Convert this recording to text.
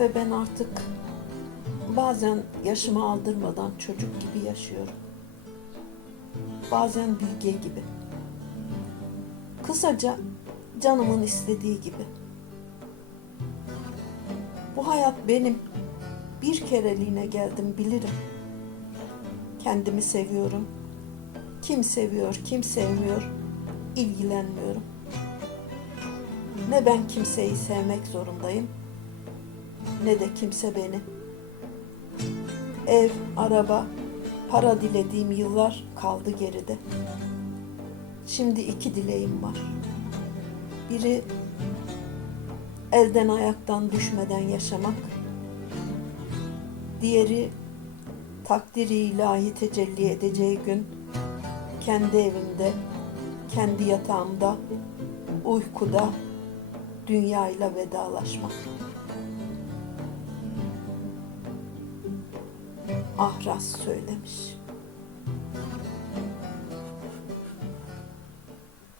Ve ben artık bazen yaşımı aldırmadan çocuk gibi yaşıyorum. Bazen bilge gibi. Kısaca canımın istediği gibi. Bu hayat benim. Bir kereliğine geldim bilirim. Kendimi seviyorum. Kim seviyor, kim sevmiyor ilgilenmiyorum. Ne ben kimseyi sevmek zorundayım ne de kimse beni. Ev, araba, para dilediğim yıllar kaldı geride. Şimdi iki dileğim var. Biri elden ayaktan düşmeden yaşamak. Diğeri takdiri ilahi tecelli edeceği gün kendi evimde, kendi yatağımda, uykuda dünyayla vedalaşmak. Ahraz söylemiş.